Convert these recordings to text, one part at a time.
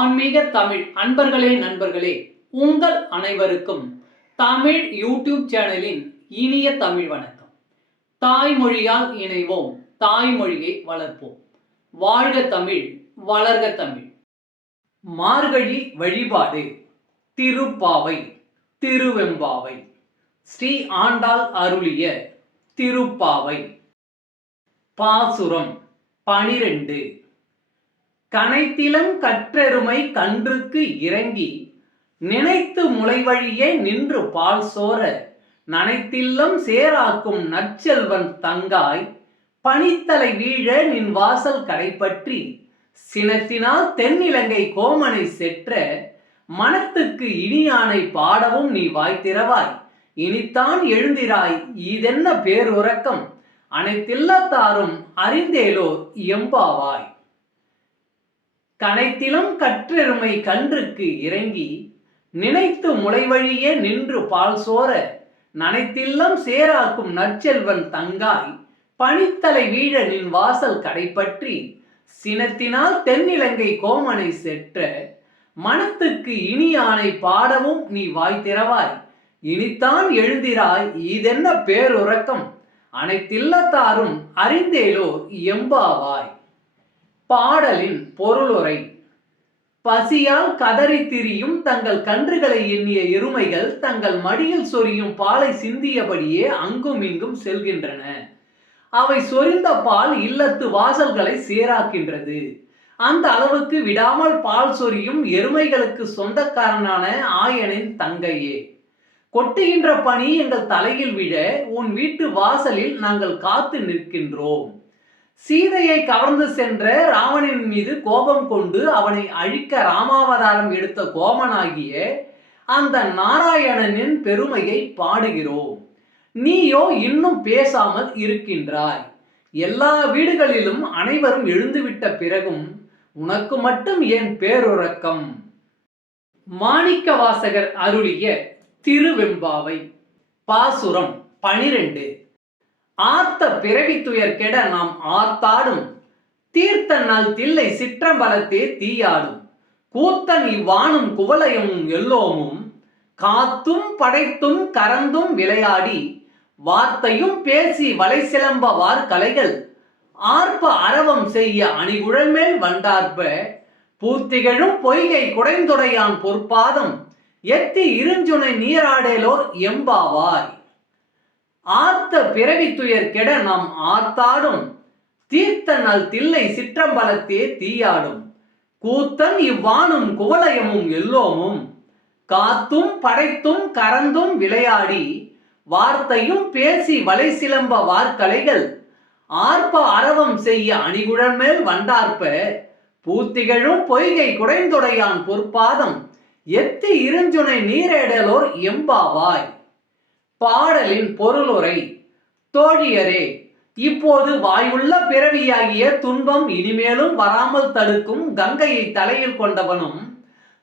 ஆன்மீக தமிழ் அன்பர்களே நண்பர்களே, உங்கள் அனைவருக்கும் தமிழ் யூடியூப் சேனலின் இனிய தமிழ் வணக்கம். தாய்மொழியால் இணைவோம், தாய்மொழியை வளர்ப்போம். வாழ்க தமிழ், வளர்க தமிழ். மார்கழி வழிபாடு. திருப்பாவை, திருவெம்பாவை. ஸ்ரீ ஆண்டாள் அருளிய திருப்பாவை. பாசுரம் 12. கனைத்திலம் கற்றெருமை கன்றுக்கு இறங்கி நினைத்து முளைவழியே நின்று பால் சோர நனைத்தில்லம் சேராக்கும் நற்செல்வன் தங்காய் பனித்தலை வீழ நின் வாசல் கடைப்பற்றி சினத்தினால் தென்னிலங்கை கோமனை செற்ற மனத்துக்கு இனியானை பாடவும் நீ வாய்த்திரவாய். இனித்தான் எழுந்திராய், இதென்ன பேருறக்கம், அனைத்தில்லத்தாரும் அறிந்தேலோர் எம்பாவாய். கனைத்திலம் கற்றெருமை கன்றுக்கு இறங்கி நினைத்து முளைவழியே நின்று பால் சோர நனைத்தில்லம் சேராக்கும் நற்செல்வன் தங்காய் பனித்தலை வீழ நின் வாசல் கடைப்பற்றி சினத்தினால் தென்னிலங்கை கோமனை செற்ற மனத்துக்கு இனியானை பாடவும் நீ வாய்த்திரவாய். இனித்தான் எழுந்திராய், இதென்ன பேருறக்கம், அனைத்தில்லத்தாரும் அறிந்தேலோர் எம்பாவாய். பாடலின் பொருளுரை. பசியால் கதறி திரியும் தங்கள் கன்றுகளை எண்ணிய எருமைகள் தங்கள் மடியில் சொரியும் பாலை சிந்தியபடியே அங்கும் இங்கும் செல்கின்றன. அவை சொரிந்த பால் இல்லத்து வாசல்களை சேராக்கின்றது. அந்த அளவுக்கு விடாமல் பால் சொரியும் எருமைகளுக்கு சொந்தக்காரனான ஆயனின் தங்கையே, கொட்டுகின்ற பனி எங்கள் தலையில் விழ உன் வீட்டு வாசலில் நாங்கள் காத்து நிற்கின்றோம். சீதையை கவர்ந்து சென்ற ராவணன் மீது கோபம் கொண்டு அவனை அழிக்க ராமாவதாரம் எடுத்த கோமனாகிய அந்த நாராயணனின் பெருமையை பாடுகிறோம். நீயோ இன்னும் பேசாமல் இருக்கின்றாய். எல்லா வீடுகளிலும் அனைவரும் எழுந்துவிட்ட பிறகும் உனக்கு மட்டும் ஏன் பேருறக்கம்? மாணிக்கவாசகர் அருளிய திருவெம்பாவை. பாசுரம் 12. ஆர்த்த பிறவி துயர் கெட நாம் ஆர்த்தாடும் தீர்த்த நல் தில்லை சிற்றம்பலத்தே தீயாடும் கூத்தன் இவ்வானும் குவலயமும் எல்லோமும் காத்தும் படைத்தும் கறந்தும் விளையாடி வார்த்தையும் பேசி வலை சிலம்ப வார்கலைகள் ஆர்ப்ப அரவம் செய்ய அணிகுழல் மேல் வண்டார்ப்ப பூர்த்திகளும் பொய்கை குடைந்துடையான் பொற்பாதம் எத்தி இருஞ்சுனை நீராடேலோர் எம்பாவாய். ஆர்த்த பிறவி துயர் கெட நாம் ஆர்த்தாடும் தீர்த்த நல் தில்லை சிற்றம்பலத்தே தீயாடும் கூத்தன் இவ்வானும் குவலயமும் எல்லோமும் காத்தும் படைத்தும் கறந்தும் விளையாடி வார்த்தையும் பேசி வலை சிலம்ப வார்கலைகள் ஆர்ப்ப அரவம் செய்ய அணிகுழல் மேல் வண்டார்ப்ப பூத்திகளும் பொய்கை குடைந்துடையான் பொற்பாதம் எத்தி இருஞ்சுனை நீரேடலோர் எம்பாவாய். பாடலின் பொருளுரை. தோழியரே, இப்போது வாயுள்ள பிறவியாகிய துன்பம் இனிமேலும் வராமல் தடுக்கும் கங்கையை தலையில் கொண்டவனும்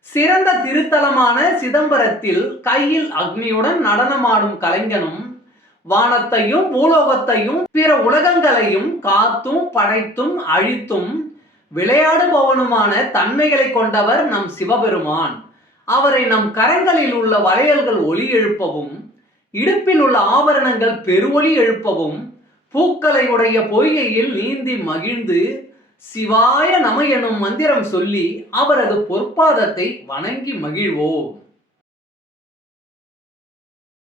சிறந்த திருத்தலமான சிதம்பரத்தில் கையில் அக்னியுடன் நடனமாடும் கலைஞனும் வானத்தையும் பூலோகத்தையும் பிற உலகங்களையும் காத்தும் படைத்தும் அழித்தும் விளையாடுபவனுமான தன்மைகளை கொண்டவர் நம் சிவபெருமான். அவரை நம் கரங்களில் உள்ள வளையல்கள் ஒலி எழுப்பவும் இடுப்பில் உள்ள ஆபரணங்கள் பெருவொலி எழுப்பவும் பூக்களை உடைய பொய்கையில் நீந்தி மகிழ்ந்து சிவாய நம எனும் மந்திரம் சொல்லி அவரது பொற்பாதத்தை வணங்கி மகிழ்வோம்.